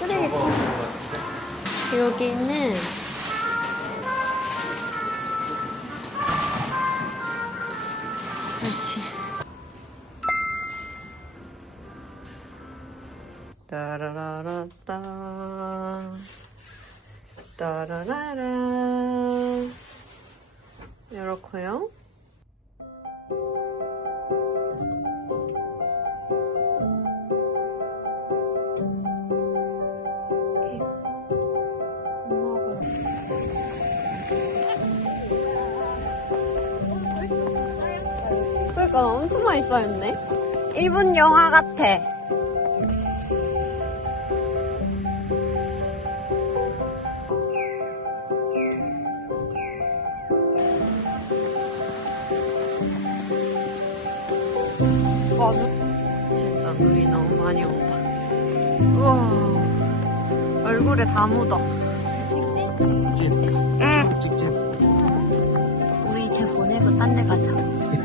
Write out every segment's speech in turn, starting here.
쓰레기통. 여기는 다시 따라라라 따 그러니까 엄청 많이 쌓였네. 일본 영화 같아. 와, 눈- 진짜 눈이 너무 많이 온다. 우와, 얼굴에 다 묻어. 찐. 응. 찍진. 우리 이제 보내고 딴 데 가자.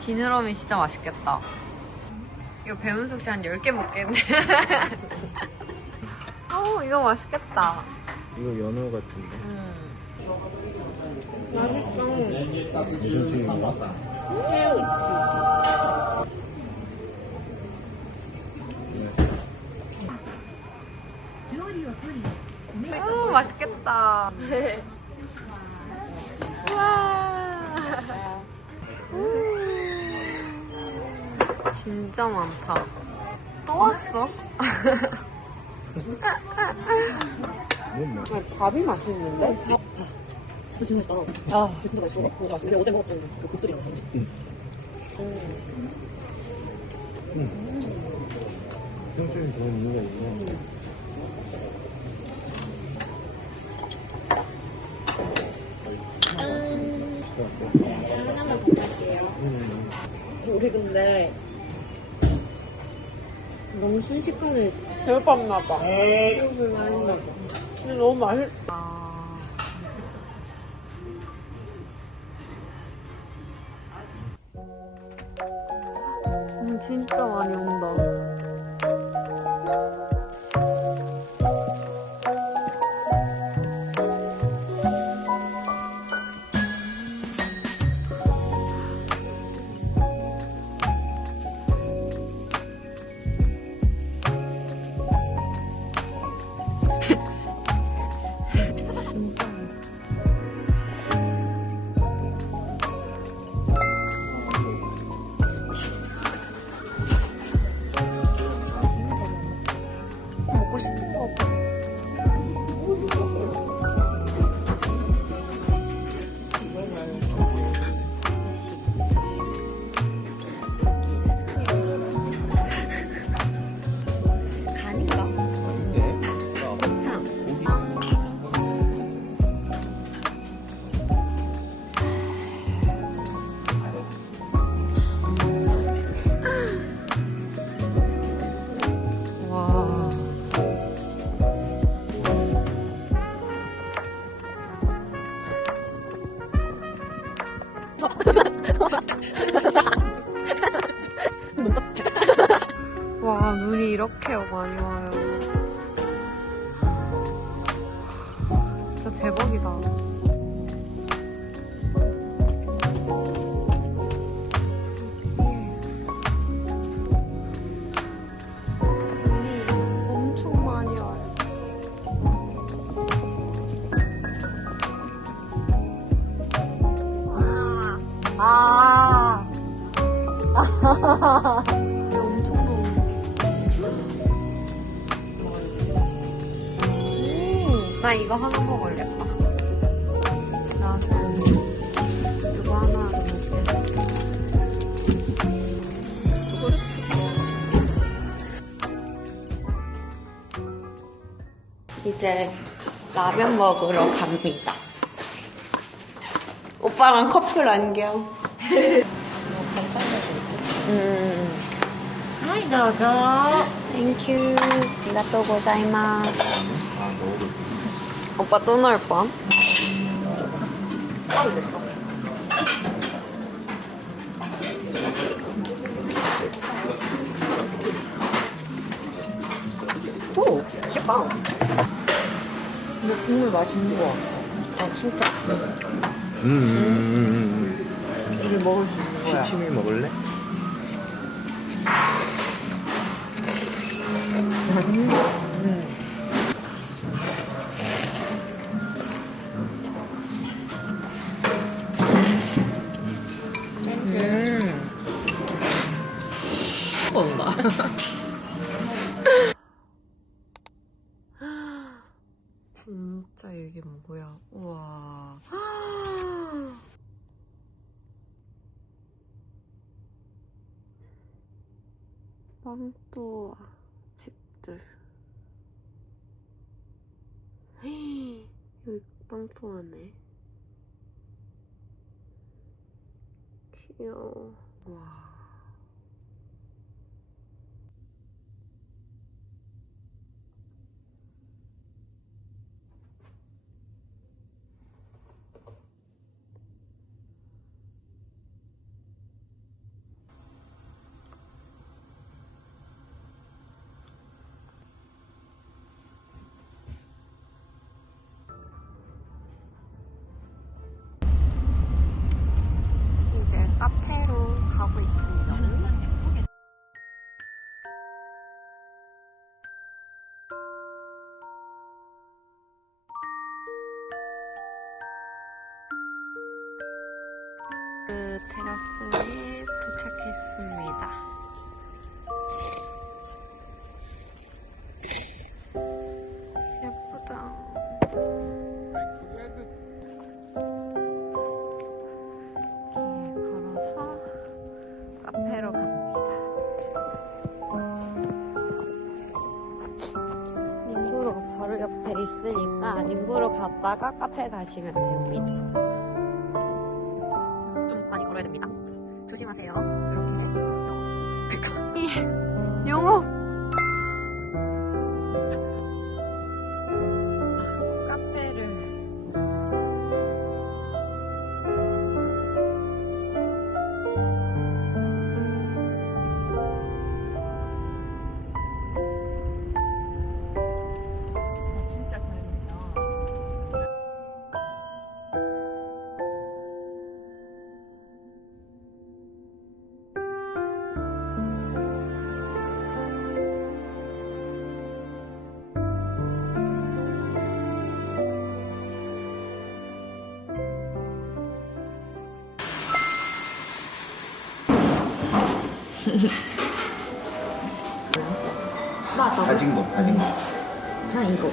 지느러미 진짜 맛있겠다. 이거 배운숙 씨한 10개 먹겠네. 어, 이거 맛있겠다. 이거 연어 같은데. 음. 맛있다. 무슨 튀김인가? 음, 맛있겠다. 우와. 음, 진짜 많다. 또 왔어? 뭔 뭐? 밥이 맛있는데? 그거 진짜 맛있다. 아, 진짜 맛있어. 그거 맛있어. 내가 어제 먹었던 그 곱들이 같은 거. 응. 평소에 좋은 이유가 있네. 음. 우리 근데 너무 순식간에 배고팠나 봐. 기억을 많이 나고. 근데 너무 맛있. 아. 음, 진짜 많이 온다. 이제 라면 먹으러 갑니다. 오빠랑 커플 안경. 음. 하이. 땡큐. 아리가또 고자이마스. 아, 먹어볼게. 오빠 또 넣을 뻔? 오, 귀엽다. 근데 국물 맛있는 거 같아. 아, 진짜. 음, 음, 음, 우리 먹을 수 있는 음. 거야. 시치미 먹을래? 온다. 진 짜 이게 뭐야. 우와. 빵또와 집들. 헤이, 여기 빵또하네. 귀여워. 와. 그 테라스에 도착했습니다. 예쁘다. 걸어서 카페로 갑니다. 링구로 바로 옆에 있으니까 링구로 갔다가 카페 가시면 됩니다. 됩니다. 조심하세요. 이렇게. 그니까. 영어! 맞아. 다진 거, 다진 거. 나 이거.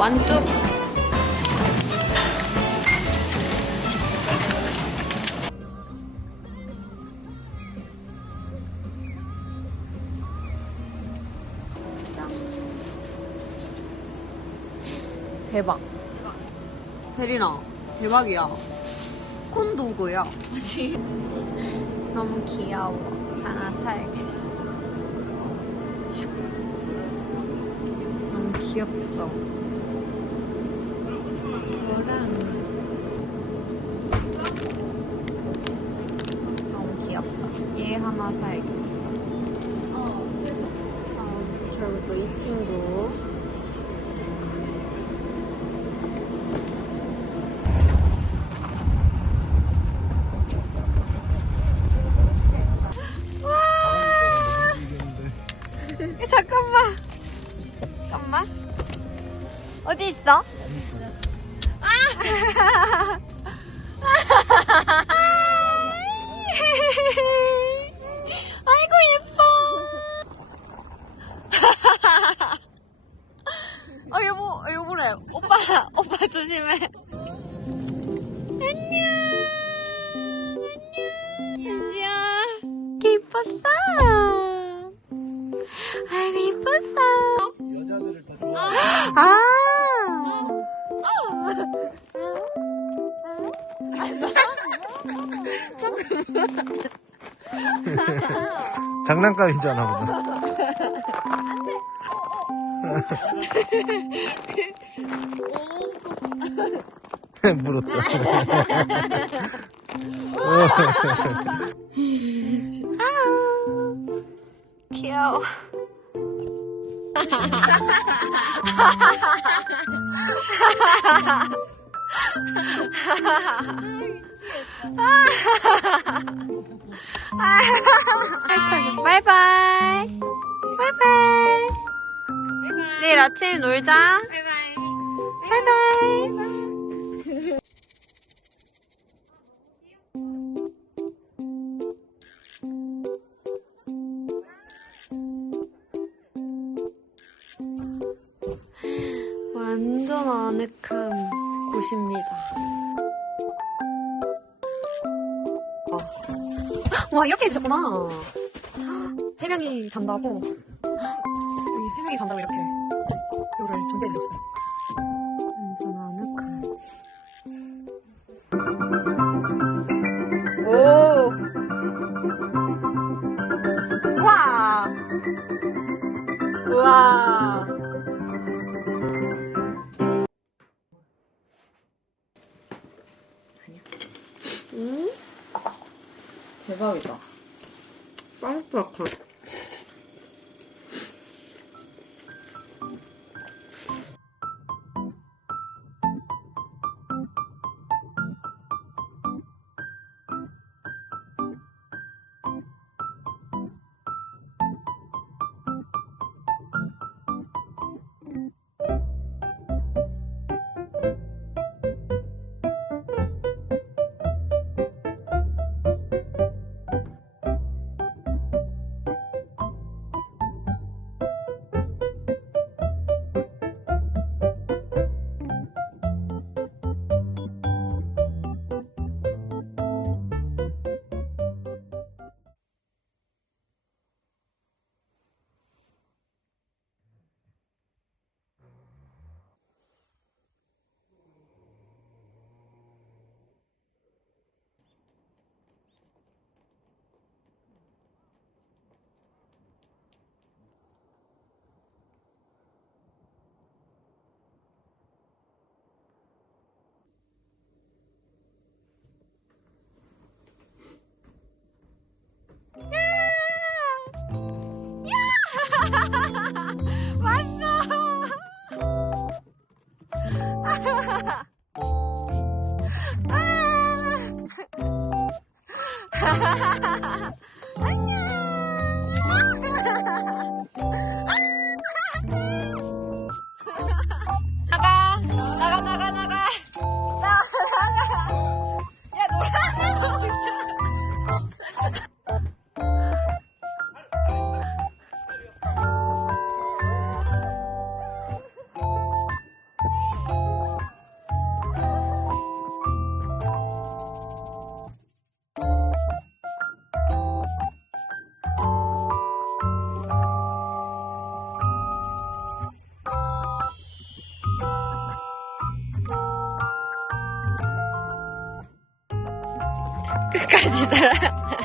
완뚝! 대박. 세리나, 대박이야. 콘도구야. 너무 귀여워. 하나 사야겠어. 너무 귀엽죠? 이거랑 너무 어, 귀엽다. 얘 하나 사야겠어. 어, 그리고 또 이 친구. 잠깐만. 잠깐만. 어디 있어? 아이고 예뻐. 어 여보 어, 여보래 오빠 오빠 조심해. 안녕. 안녕. 윤지야 이뻤어. 아이고 이뻤어. 여자들을 좋아. 장난감이잖아, 보다. 물었다. 귀여워. 바이바이. 바이바이. 내일 아침 놀자. 바이바이. 완전 아늑한 곳입니다. 와, 이렇게 해주셨구나. 세 명이 잔다고. 여기 세 명이 잔다고 이렇게. 이거를 준비해 주셨어요. 대박이다. 바삭바삭한. 나 끝까지 달아.